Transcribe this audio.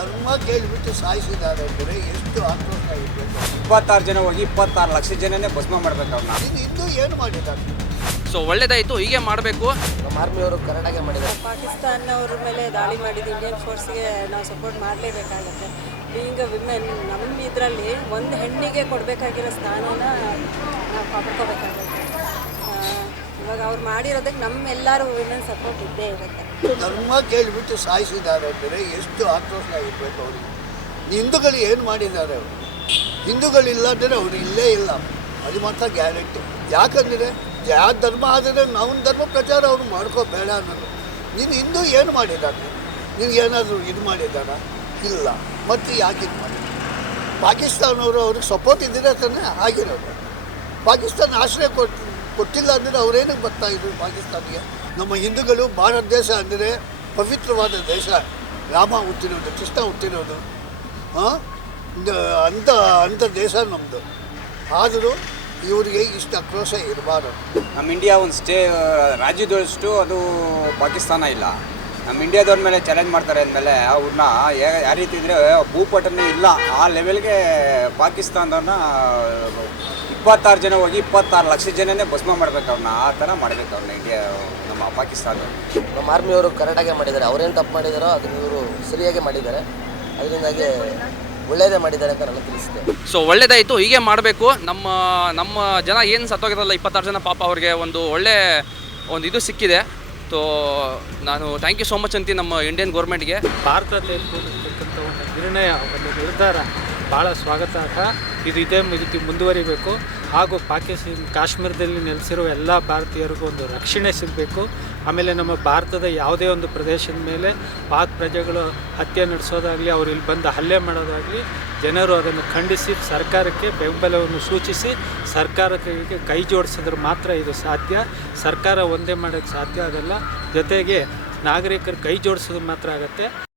ಧರ್ಮ ಕೇಳಿಬಿಟ್ಟು ಸಾಯಿಸಿದ್ದಾರೆ ಅಂದರೆ ಎಷ್ಟು ಆಕ್ರೋಶ ಇರಬೇಕು ಇಪ್ಪತ್ತಾರು ಜನ ಹೋಗಿ ಇಪ್ಪತ್ತಾರು ಲಕ್ಷ ಜನನೇ ಭಸ್ಮ ಮಾಡ್ಬೇಕು ಅವ್ರನ್ನ. ಇದು ಇನ್ನೂ ಏನು ಮಾಡಿದ್ದಾರೆ? ಸೊ ಒಳ್ಳೇದಾಯ್ತು ಹೀಗೆ ಮಾಡಬೇಕು. ನಮ್ಮ ಆರ್ಮಿಯವರು ಕರೆಕ್ಟಾಗಿ ಮಾಡಿದ್ದಾರೆ. ಪಾಕಿಸ್ತಾನವ್ರ ಮೇಲೆ ದಾಳಿ ಮಾಡಿದ ಇಂಡಿಯನ್ ಫೋರ್ಸ್ಗೆ ನಾವು ಸಪೋರ್ಟ್ ಮಾಡಲೇಬೇಕಾಗುತ್ತೆ. ಬೀಯಿಂಗ್ ವಿಮೆನ್ ನಮ್ಮ ಇದರಲ್ಲಿ ಒಂದು ಹೆಣ್ಣಿಗೆ ಕೊಡಬೇಕಾಗಿರೋ ಸ್ಥಾನನ ನಾವು ಕಾಪಾಡ್ಕೋಬೇಕಾಗತ್ತೆ. ಇವಾಗ ಅವ್ರು ಮಾಡಿರೋದಕ್ಕೆ ನಮ್ಮೆಲ್ಲರೂ ವಿಮೆನ್ ಸಪೋರ್ಟ್ ಇದ್ದೇ ಇರುತ್ತೆ. ಧರ್ಮ ಕೇಳಿಬಿಟ್ಟು ಸಾಯಿಸಿದ್ದಾರೆ ಅಂದರೆ ಎಷ್ಟು ಆಕ್ರೋಶ ಆಗಿರ್ಬೇಕು ಅವರಿಗೆ. ಹಿಂದೂಗಳು ಏನು ಮಾಡಿದ್ದಾರೆ ಅವರು? ಹಿಂದೂಗಳಿಲ್ಲ ಅಂದರೆ ಅವರು ಇಲ್ಲೇ ಇಲ್ಲ. ಅದು ಮಾತ್ರ ಗ್ಯಾರಂಟಿ. ಯಾಕಂದರೆ ಯಾವ ಧರ್ಮ ಆದರೆ ನಮ್ಮ ಧರ್ಮ ಪ್ರಚಾರ ಅವರು ಮಾಡ್ಕೋಬೇಡ ಅನ್ನೋದು. ನೀನು ಹಿಂದೂ ಏನು ಮಾಡಿದ್ದಾನೆ? ನೀನು ಏನಾದರೂ ಇದು ಮಾಡಿದ್ದಾರಾ? ಇಲ್ಲ. ಮತ್ತು ಯಾಕೆ ಇದು ಮಾಡಿ ಪಾಕಿಸ್ತಾನವರು ಅವ್ರಿಗೆ ಸಪೋರ್ಟ್ ಇದ್ದರೆ ತಾನೇ ಆಗಿರೋದು. ಪಾಕಿಸ್ತಾನ ಆಶ್ರಯ ಕೊಟ್ಟು ಕೊಟ್ಟಿಲ್ಲ ಅಂದರೆ ಅವರೇನಕ್ಕೆ ಬರ್ತಾ ಇದ್ರು ಪಾಕಿಸ್ತಾನಿಗೆ? ನಮ್ಮ ಹಿಂದೂಗಳು ಭಾರತ ದೇಶ ಅಂದರೆ ಪವಿತ್ರವಾದ ದೇಶ. ರಾಮ ಹುಟ್ಟಿರೋದು, ಕೃಷ್ಣ ಹುಟ್ಟಿರೋದು. ಅಂಥ ಅಂಥ ದೇಶ ನಮ್ಮದು ಆದರೂ ಇವರಿಗೆ ಇಷ್ಟು ಆಕ್ರೋಶ ಇರಬಾರದು. ನಮ್ಮ ಇಂಡಿಯಾ ಒಂದು ಸ್ಟೇ, ರಾಜ್ಯದಷ್ಟು ಅದು ಪಾಕಿಸ್ತಾನ ಇಲ್ಲ. ನಮ್ಮ ಇಂಡಿಯಾದವ್ರ ಮೇಲೆ ಚಾಲೆಂಜ್ ಮಾಡ್ತಾರೆ ಅಂದಮೇಲೆ ಅವ್ರನ್ನ ಯಾವ ರೀತಿ ಇದ್ರೆ ಭೂಪಟನೇ ಇಲ್ಲ. ಆ ಲೆವೆಲ್ಗೆ ಪಾಕಿಸ್ತಾನದವ್ರನ್ನ ಇಪ್ಪತ್ತಾರು ಜನ ಹೋಗಿ ಇಪ್ಪತ್ತಾರು ಲಕ್ಷ ಜನನೇ ಭಸ್ಮ ಮಾಡ್ಬೇಕು ಅವ್ರನ್ನ ಆ ಥರ ಮಾಡ್ಬೇಕು ಅವ್ರನ್ನ ಇಂಡಿಯಾ ನಮ್ಮ ಪಾಕಿಸ್ತಾನ ನಮ್ಮ ಆರ್ಮಿಯವರು ಕರೆಕ್ಟಾಗಿ ಮಾಡಿದ್ದಾರೆ. ಅವ್ರೇನು ತಪ್ಪು ಮಾಡಿದಾರೋ ಅದನ್ನ ಇವರು ಸರಿಯಾಗಿ ಮಾಡಿದ್ದಾರೆ. ಅದರಿಂದಾಗಿ ಒಳ್ಳೇದೇ ಮಾಡಿದ್ದಾರೆ ಅಂತ ನನಗೆ ತಿಳಿಸಿದೆ ಸೊ ಒಳ್ಳೇದಾಯಿತು. ಹೀಗೆ ಮಾಡಬೇಕು. ನಮ್ಮ ನಮ್ಮ ಜನ ಏನು ಸತ್ತೋಗಿರಲ್ಲ ಇಪ್ಪತ್ತಾರು ಜನ ಪಾಪ ಅವ್ರಿಗೆ ಒಂದು ಒಳ್ಳೆ ಒಂದು ಇದು ಸಿಕ್ಕಿದೆ. ಸೊ ನಾನು ಥ್ಯಾಂಕ್ ಯು ಸೋ ಮಚ್ ಅಂತೀನಿ ನಮ್ಮ ಇಂಡಿಯನ್ ಗೌರ್ಮೆಂಟ್ಗೆ ಭಾರತದಲ್ಲಿ ನಿರ್ಣಯ, ಒಂದು ನಿರ್ಧಾರ ಭಾಳ ಸ್ವಾಗತಾರ್ಹ. ಇದು ಇದೇ ಮುಂದುವರಿಬೇಕು. ಹಾಗೂ ಪಾಕಿಸ್ತಾನ ಕಾಶ್ಮೀರದಲ್ಲಿ ನೆಲೆಸಿರುವ ಎಲ್ಲ ಭಾರತೀಯರಿಗೂ ಒಂದು ರಕ್ಷಣೆ ಸಿಗಬೇಕು. ಆಮೇಲೆ ನಮ್ಮ ಭಾರತದ ಯಾವುದೇ ಒಂದು ಪ್ರದೇಶದ ಮೇಲೆ ಪಾಕ್ ಪ್ರಜೆಗಳು ಹತ್ಯೆ ನಡೆಸೋದಾಗಲಿ, ಅವರು ಇಲ್ಲಿ ಬಂದು ಹಲ್ಲೆ ಮಾಡೋದಾಗಲಿ, ಜನರು ಅದನ್ನು ಖಂಡಿಸಿ ಸರ್ಕಾರಕ್ಕೆ ಬೆಂಬಲವನ್ನು ಸೂಚಿಸಿ ಸರ್ಕಾರಕ್ಕೆ ಕೈ ಜೋಡಿಸಿದ್ರೆ ಮಾತ್ರ ಇದು ಸಾಧ್ಯ. ಸರ್ಕಾರ ಒಂದೇ ಮಾಡೋಕ್ಕೆ ಸಾಧ್ಯ ಆಗಲ್ಲ. ಜೊತೆಗೆ ನಾಗರಿಕರು ಕೈ ಜೋಡಿಸೋದು ಮಾತ್ರ ಆಗುತ್ತೆ.